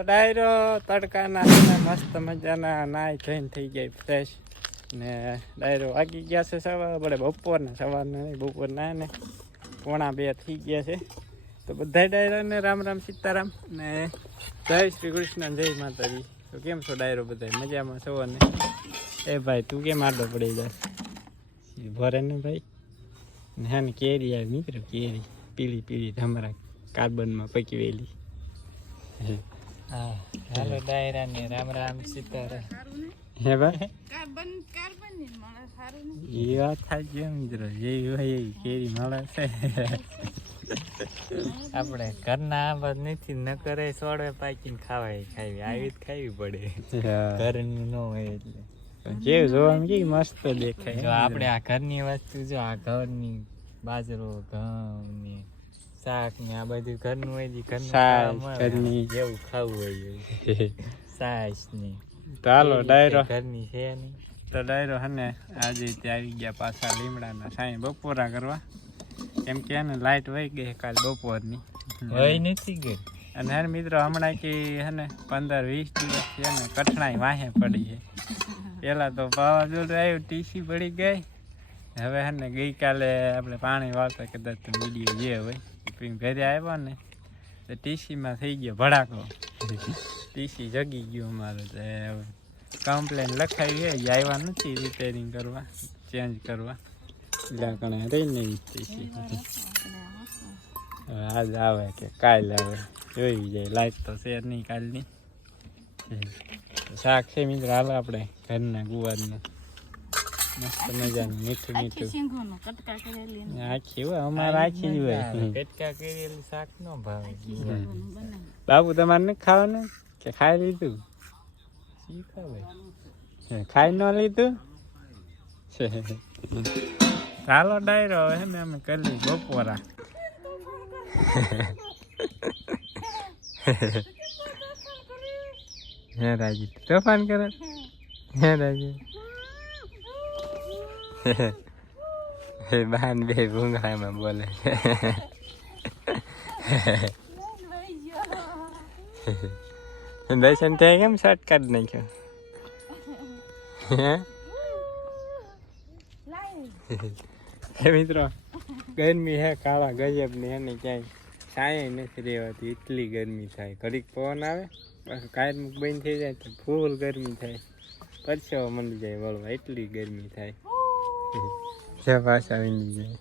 તો ડાયરો તડકાના મસ્ત મજાના નાય જઈને થઈ જાય ફ્રેશ ને ડાયરો વાગી ગયા છે સવારે બપોરના સવારના નહીં બપોરના ને 1:45 થઈ ગયા છે. તો બધા ડાયરાને રામ રામ સીતારામ ને જય શ્રી કૃષ્ણ જય માતાજી. તો કેમ છો ડાયરો બધા મજામાં છો ને? એ ભાઈ તું કેમ આડો પડી જાય ભરે ને ભાઈ ને હા ને કેરી આવી મિત્રો કેરી પીળી પીળી તમારા કાર્બનમાં પકવેલી. હા હાલો ડાયરા ને રામ રામ સીતારામ. હે ભાઈ કાર્બન ને મળે સારું ને એ વાત થાય મિત્રો એ હોય એ કેરી મળે છે. આપણે ઘરના આંબા નથી ન કરે સોડવે પાકીને ખાવાય ખાવી આવી જ ખાવી પડે ઘરની ન હોય એટલે કેવું જોવાનું કે મસ્ત દેખાય. જો આપણે આ ઘરની વસ્તુ જો આ ઘરની બાજરો ઘઉં ને શાક ને આ બધું ઘરનું હોય ઘરની જેવું ખાવું હોય સાસ ને. ચાલો ડાયરો ઘરની છે નહીં તો ડાયરો હે ને આજે આવી ગયા પાછા લીમડાના સાંઈ બપોરા કરવા કેમ કે એને લાઈટ વહી ગઈ કાલ બપોરની વહી નથી ગઈ. અને હે મિત્રો હમણાં કે હે ને 15-20 દિવસથી હે ને કઠણાઈ વાહે પડી છે. પેલા તો વાવાઝોડું આવ્યું ટીસી પડી ગઈ. હવે હે ને ગઈકાલે આપણે પાણી વાળતા કદાચ તો વિડીયો જે હોય ઘરે આવ્યો ને તો ટીસીમાં થઈ ગયો ભડાકો. ટીસી જગી ગયું અમારું તો કમ્પ્લેન લખાવી હોય આવ્યા નથી રિપેરિંગ કરવા ચેન્જ કરવા એટલે રહીને ટીસી આજ આવે કે કાલ આવે જોઈ જાય લાઈટ તો શેર નહીં કાલની. શાક છે મિત્રો હાલો આપણે ઘરના ગુવારનું મસ્ત મજાનું મીઠું મીઠું આખી હોય અમારે આખી જ હોય કટકા કરેલું શાક ન ભાવે. બાબુ તમારે નથી ખાવાનું કે ખાઈ લીધું? ખાઈ ન લીધું ચાલો ડાયરો હે ને અમે કરી બપોરા. હે રાજી તોફાન કરે હે રાજી બહાર બે ભૂંગળામાં બોલે. દર્શન ત્યાં કેમ શર્ટ કાઢી નાખ્યો? હે મિત્રો ગરમી હે કાળા ગજબ ની એને ક્યાંય છાંય નથી રહેવાતી એટલી ગરમી થાય. ઘડીક પવન આવે પાછું કાયમ બંધ થઈ જાય તો ફૂલ ગરમી થાય પરસેવો મળી જાય વળવા એટલી ગરમી થાય. પાછા આવી જાય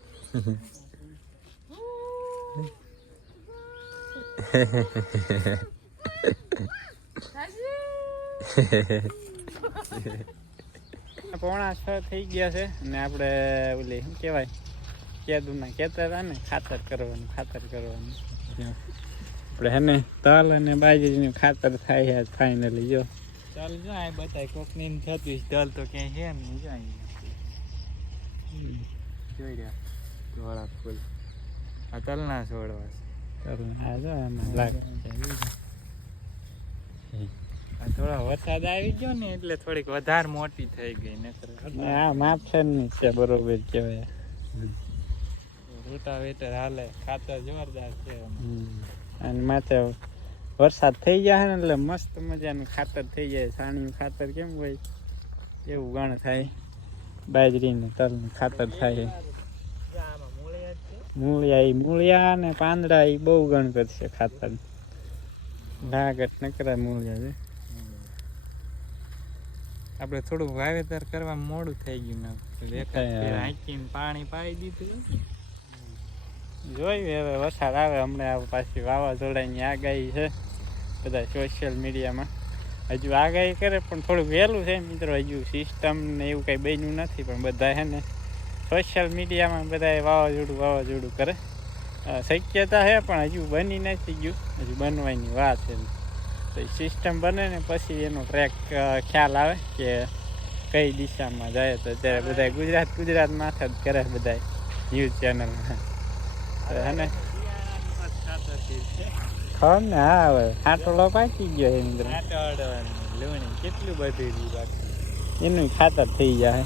પોણા 6 થઈ ગયા છે ને આપણે ઓલી શું કહેવાય કેદુના કહેતા હતા ને ખાતર કરવાનું આપણે હે ને તલ અને બાજરીનું ખાતર થાય છે ફાઇનલી. જો ચાલ જો આ બતાય કોકની થતું તલ તો ક્યાંય છે નહીં જો જોઈ રહ્યા ધોળા ફૂલ આ તલના છોડવા આ જો એમાં લાગે થોડા વરસાદ આવી ગયો ને એટલે થોડીક વધારે મોટી થઈ ગઈ નકર આ માપસરની છે બરોબર કહેવાય. રોટાવેટર હાલે ખાતર જોરદાર છે અને માથે વરસાદ થઈ જાય ને એટલે મસ્ત મજાનું ખાતર થઈ જાય. છાણિયું ખાતર કેમ હોય એવું ગણ થાય. બાજરીને તલનું ખાતર થાય. મૂળિયા ને પાંદડા એ બહુ ગણ કરશે ખાતર. લાગત નકરા મૂળિયા છે. આપણે થોડું વાવેતર કરવા મોડું થઈ ગયું ને પાણી પાઈ દીધું. જોયું હવે વરસાદ આવે હમણાં પાછી વાવાઝોડાની આગાહી છે બધા સોશિયલ મીડિયામાં. હજુ આગાહી કરે પણ થોડું વહેલું છે મિત્રો. હજુ સિસ્ટમ ને એવું કંઈ બન્યું નથી પણ બધા છે ને સોશિયલ મીડિયામાં બધા વાવાઝોડું કરે. શક્યતા છે પણ હજુ બની નથી ગયું. હજુ બનવાની વાત છે. તો સિસ્ટમ બને ને પછી એનો ટ્રેક ખ્યાલ આવે કે કઈ દિશામાં જાય. તો અત્યારે બધા ગુજરાત માથે જ કરે બધા ન્યૂઝ ચેનલમાં હે ને ખબર ને. હા હવે ખાટોળો પાકી ગયો છે મિત્રો. લૂણી કેટલું બધું એનું ખાતર થઈ જાય.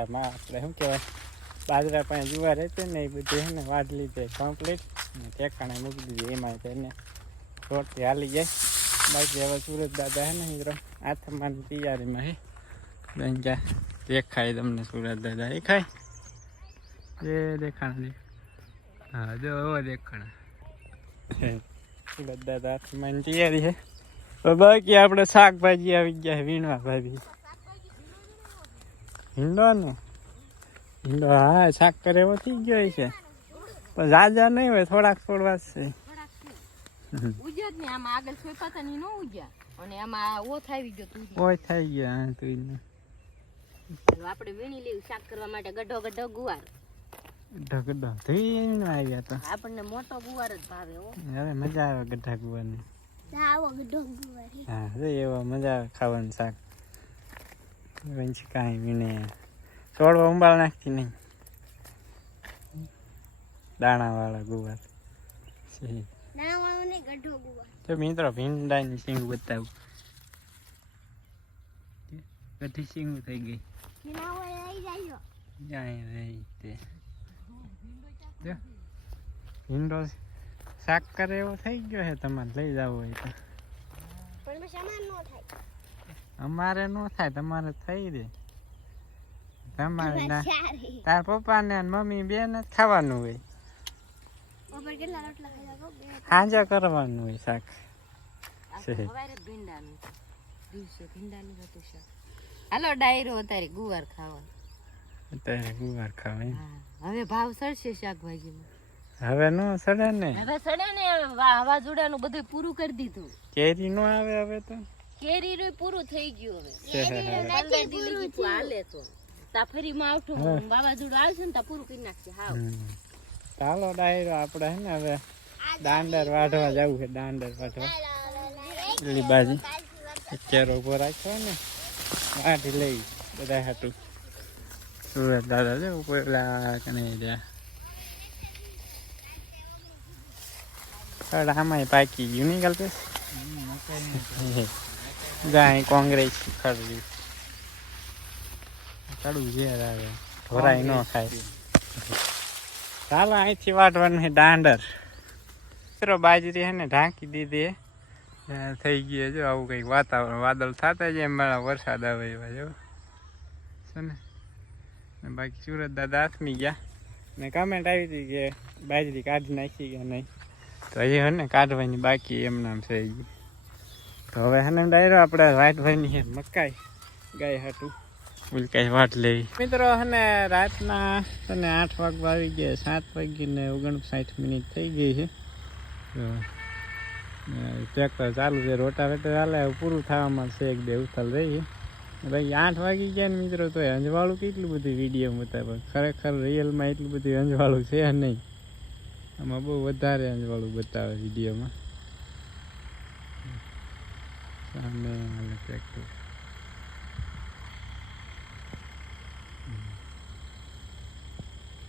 બાજરામાં આપણે શું કહેવાય બાજરા પાસે જુવાર રહેતી ને એ બધી છે ને વાઢ લીધે કમ્પ્લીટ ને ઠેકાણે મૂકી દીધી એમાં તેને રોટલી હાલી જાય. બાકી હવે સુરત દાદા છે ને મિત્રો આથમવાની તૈયારીમાં હે ત્યાં દેખાય તમને સુરત દાદા એ ખાય એ દેખાણા હા જો હવે દેખાણા સુરત દાદા આથમવાની તૈયારી છે. બાકી આપણે શાકભાજી આવી ગયા વીણવા ભાભી હિંડો ને હિંડો હા શાક કરે એવો થઈ ગયો છે પણ જાજા નહીં હોય થોડાક છોડવા જ છે. ઉજ્યા ને આમાં આગળ સોયપાતા ની નો ઉજ્યા અને આમાં ઓથ આવી ગયો તું ઓય થઈ ગયા હા તું આપણે વીણી લેવું શાક કરવા માટે ગઢો ગઢો ગુવાર ઢગડો ધીને આવ્યા તો આપણને મોટો ગુવાર જ ભાવે હો. હવે મજા આવે ગઢા ગુવારની આવો ગઢો ગુવાર હા એવા મજા આવે ખાવાનું શાક પછી કાંઈ વીણે છોડવા ઉંબાળ નાખતી નહીં દાણાવાળા ગુવાર છે. તો મિત્રો ભીંડાની સિંગ બતાવું કઠી સિંગ થઈ ગઈ ભીંડો શાક કરે એવો થઈ ગયો છે તમારે લઈ જવો હોય તો અમારે ન થાય તમારે થઈ રે તમારે ના તાર પપ્પા ને મમ્મી બે ને ખાવાનું હોય હાજર કરવાનું હોય શાક હાલો ડાયરો અત્યારે ગુવાર ખાવા અત્યારે ગુવાર ખાવા હવે ભાવ સડશે શાકભાજીમાં હવે નો સડે ને હવે સડે ને વાવાઝોડાનું બધું પૂરું કરી દીધું કેરી નો આવે હવે તો કેરી નું પૂરું થઈ ગયું હવે હાલે તો તા ફરીમાં આવતું વાવાઝોડું આવશે ને તા પૂરું કરી નાખશે હાવ. ચાલો ડાયરો આપણે હે ને હવે દાંડર વાઢવા જવું છે દાંડર વાઢવા પેલી બાજુ કેરો ઉભો રાખ્યો ને વાઢી લઈ બધા હાટું સુરત દાદા છે પેલા કને રહ્યા આમાં પાકી ગયું નહીં ગલતે ગાય કોંગ્રેસ ખરડી કડું ઝેર આવે ઢોરાય ન ખાય. ચાલો અહીંથી વાટવાનું છે દાંડર મિત્રો બાજરી હે ને ઢાંકી દીધી થઈ ગઈ જો આવું કંઈક વાતાવરણ વાદળ થતા જાય એમ મારા વરસાદ આવે એવા જો છે ને બાકી સુરત દાદા આથમી ગયા ને કમેન્ટ આવી હતી કે બાજરી કાઢી નાખી કે નહીં તો હજી હે ને કાઢવાની બાકી એમ નામ છે તો હવે હે ને ડાયરો આપણે વાટ ભરની છે મકાઈ ગાય હાટું ઉલકાઈ વાટ લેવી મિત્રો હને રાતના તને 8 વાગવા આવી ગયા 7 વાગીને 59 થઈ ગઈ છે તો ટ્રેક્ટર ચાલુ છે રોટાવેટર હાલે પૂરું થવામાં છે 1-2 ઉથલ રહી છે બાકી 8 વાગી ગયા ને મિત્રો તો અંજવાળું કેટલું બધું વિડીયો બતાવે ખરેખર રિયલમાં એટલું બધું અંજવાળું છે નહીં આમાં બહુ વધારે અંજવાળું બતાવે વિડીયોમાં સામે હાલે ટ્રેક્ટર